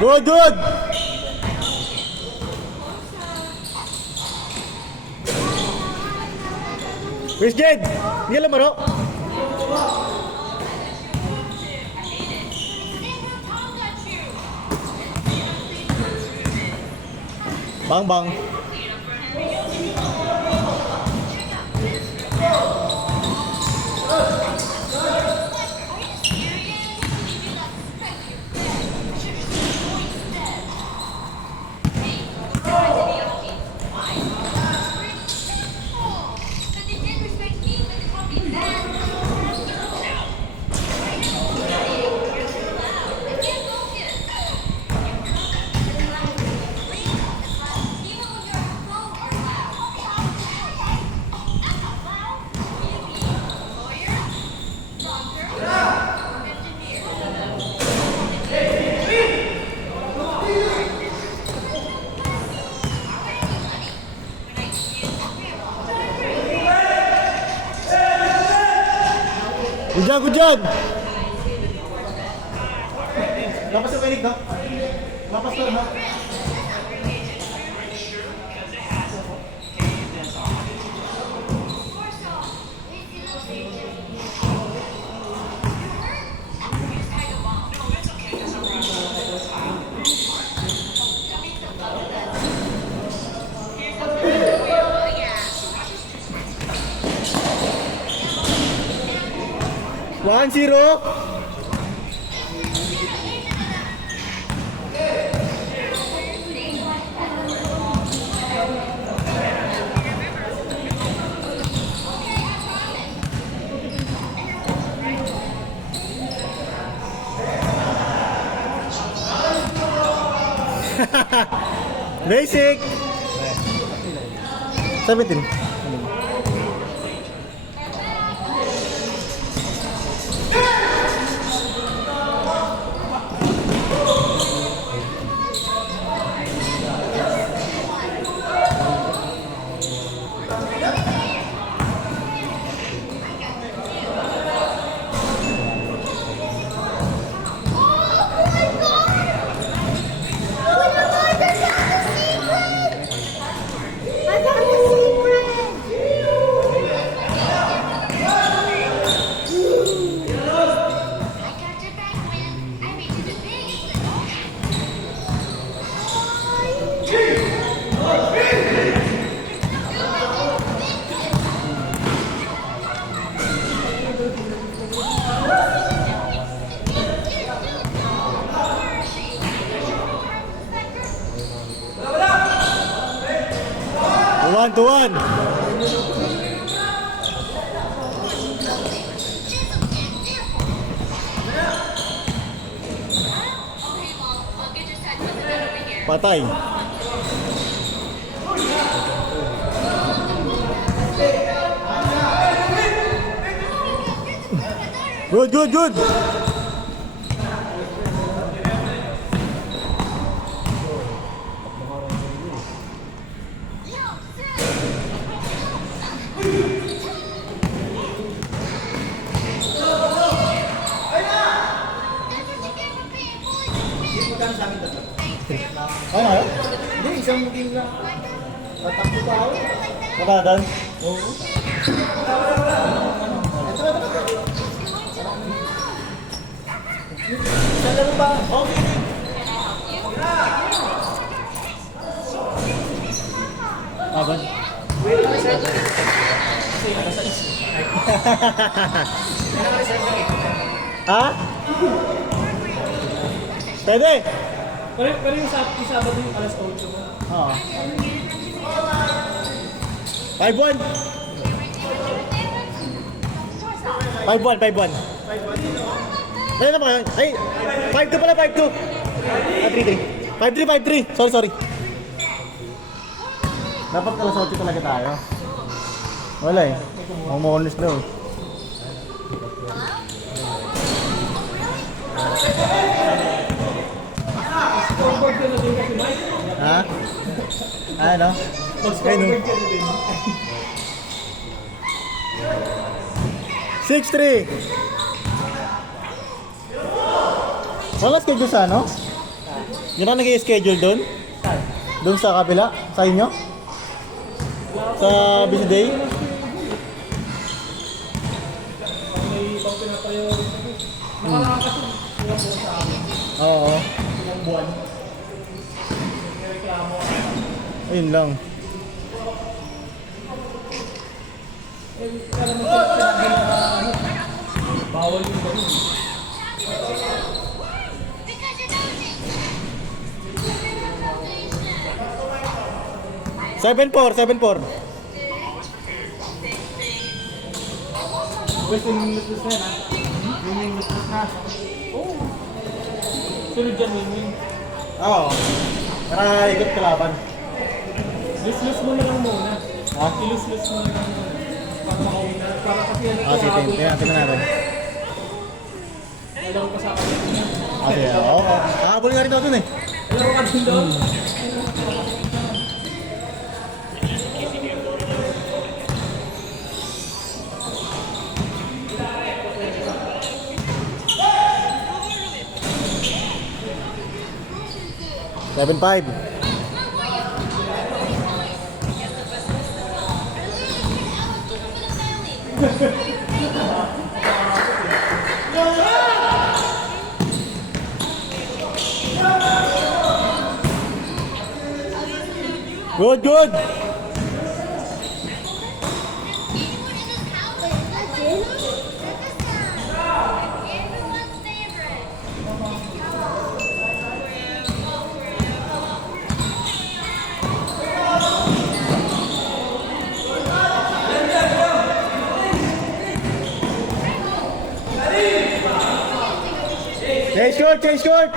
Good, good! Where's Jed? Hindi ka lamaro? Bang, bang. Good job, good job! Lapas yung kinig, no? Lapas to, no? One, zero. Basic. 17. One to one. Patay. Good, good, good. Ano nga yun? Hindi, isang game lang. Tatakbo pa ako. Nakadan? Oo. Saan lang ba? Okay. Aban? Ha? Pwede? Pero yung Sabado yung alas 8 mo. Oo. 5-1. 5-1, 5-1. Ay, ano ba yun? Ay, 5-2 pala, 5-2. Ah, 3-3. 5-3, 5-3. Sorry, sorry. Dapat alas 8 talaga tayo. Wala eh. Mamulis daw. Ha? Ano? Mag-scoreboard ka na din. 6-3. Wala schedule sa ano? Yun ang nag-i-schedule doon? Doon sa kabila? Sa inyo? Sa busy day? May ibang pinapriority. Nakaraan kasi ilang buwan sa amin. Oo. Ilang buwan. May reklamo. Ayun lang. Kaya naman sinabi na bawal yung ganun. Seven four. Basta yung lutos na yan ha. Yung lutos na. Oo. Sunod dyan yung Oo. Para ikot kalaban. lus-lus mo na lang muna. Ha? Ilus-lus mo na lang muna. Para makauwi na. Para kasi yan Ah, sige, tingnan natin. Alam ko sa akin. Ah, sige. Oo. Habol nga rin ako dun eh. Alam ko ka din doon. 7-5. Good, good. Change short.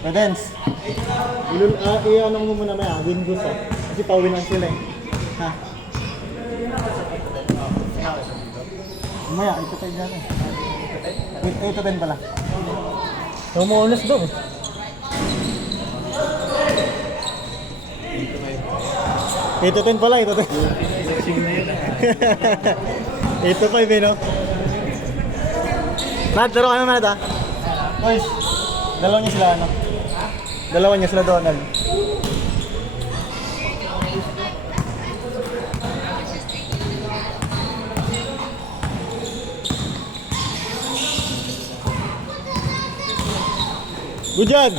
Cadence. I-ano mo muna may win goose ah. Kasi pawinan sila eh. Ha? Maya, ito tayo dyan eh. 8 to 10 pala. Tumuulas daw eh. Ito 10 pala, ito 10. 8 to 5 eh no? Nad, laro kayo Nad ah. Boys, dalawa niya sila ano? Dalawa niya sila Donald. Good job!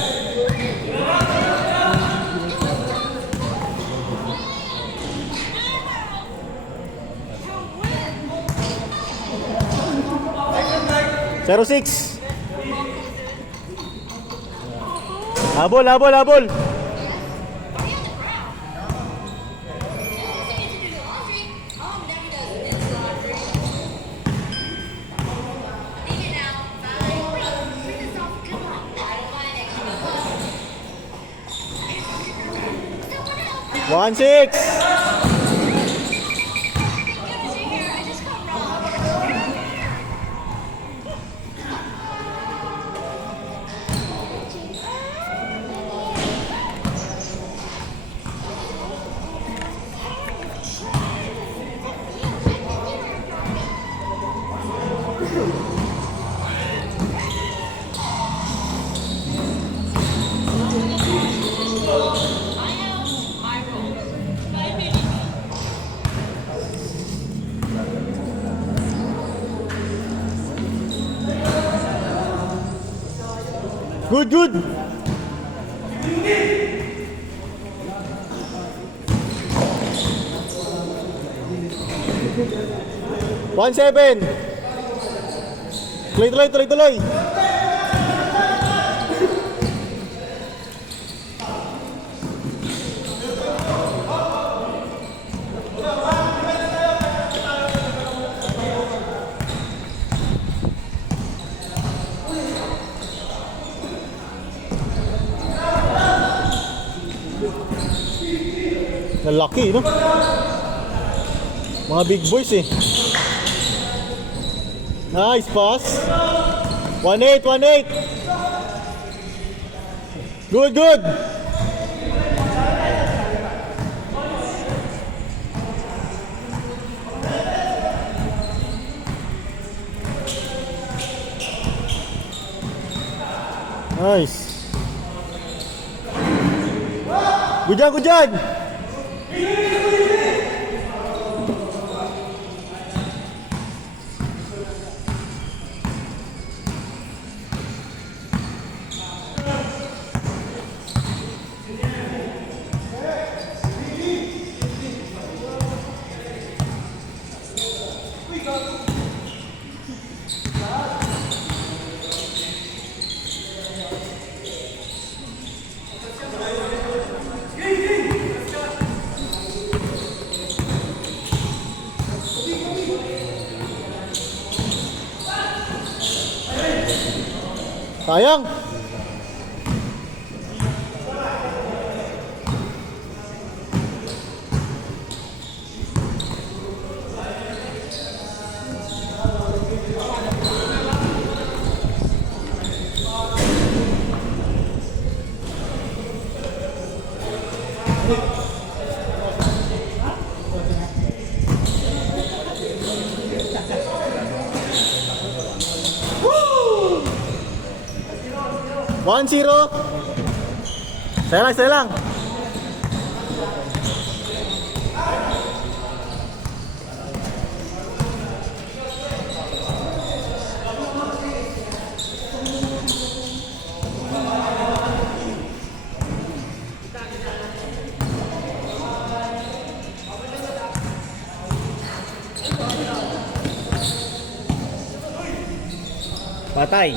Zero 6. Habol. One 6. Good. One 7. Tuloy. Lalaki, no? Mga big boys eh. Nice pass. 1-8. Good. Nice. Good job, good job. Sayang. Woo! 1-0. Saya lang. Patay.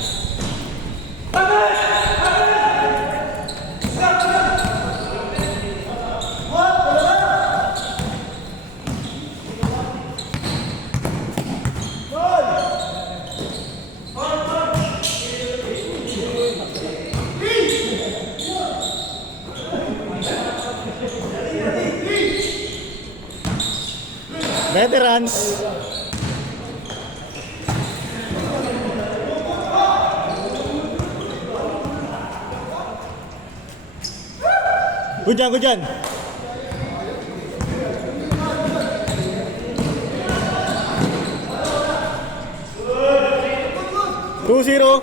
Veterans. Good dyan. 2-0.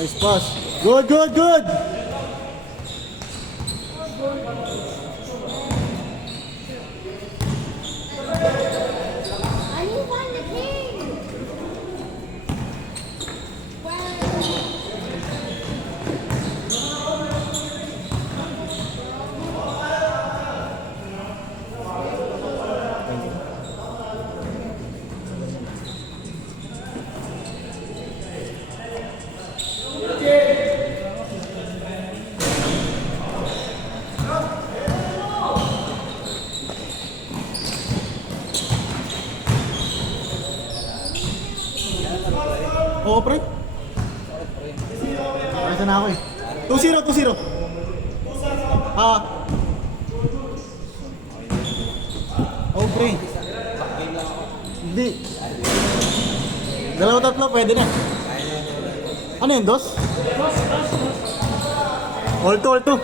Nice pass. Good. I won the game. Oo, pre. Kaya na ako eh. 2-0. Oo, pre. Hindi. 2-3, pwede na. Ano yun, dos? All to.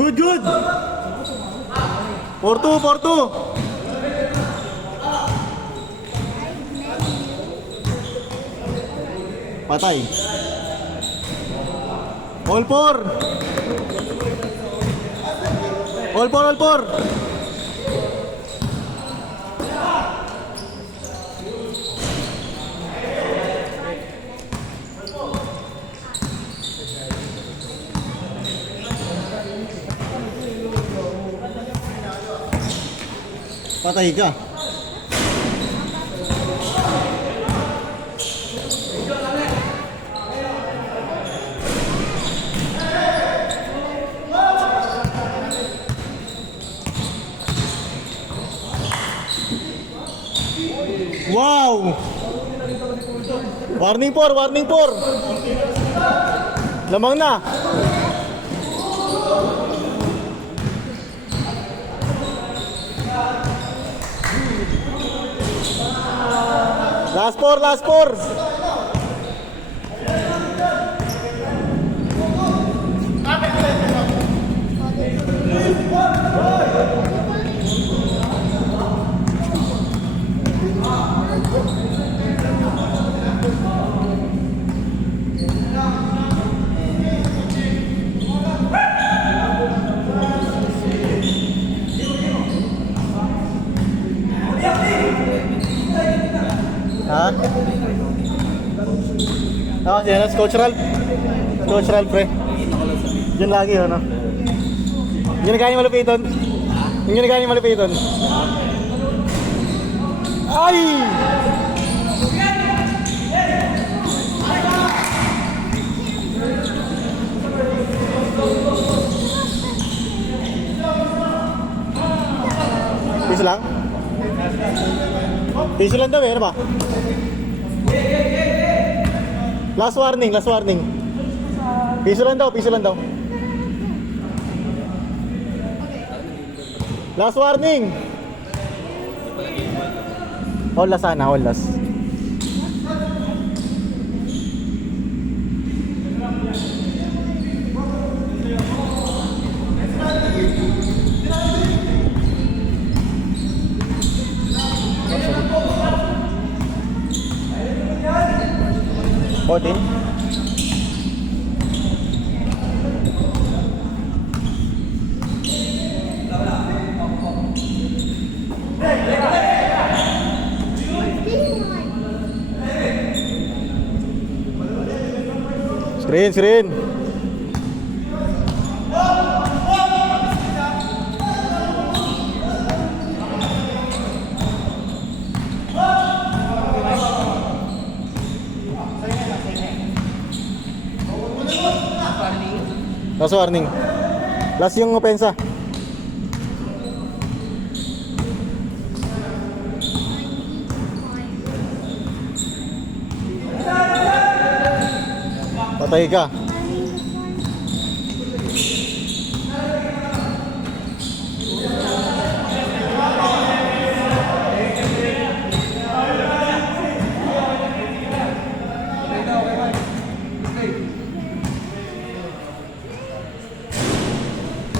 Good, good. 4-2, 4-2. Patay. All four. All four, all four. Patay ka. Wow! Warning por, warning por. Lamang na. Last four, last four. Ha? Ah, yan, Coach Ralph. Coach Ralph, pre. Diyan lagi, ano? Yung ginagawa niya malupiton. Yung ginagawa niya malupiton. Ay! Piso lang? Piso lang daw eh, ano ba? Last warning, last warning. Piso lang daw, piso lang daw. Last warning. All last sana, all last. Fourteen. Screen, screen. Last warning. Last yung opensa. Patay ka.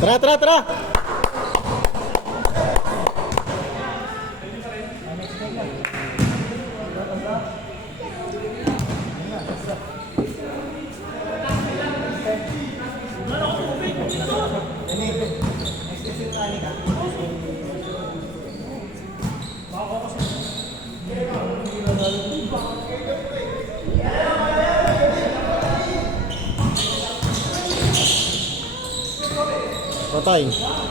Tara, tara, tara. Patay.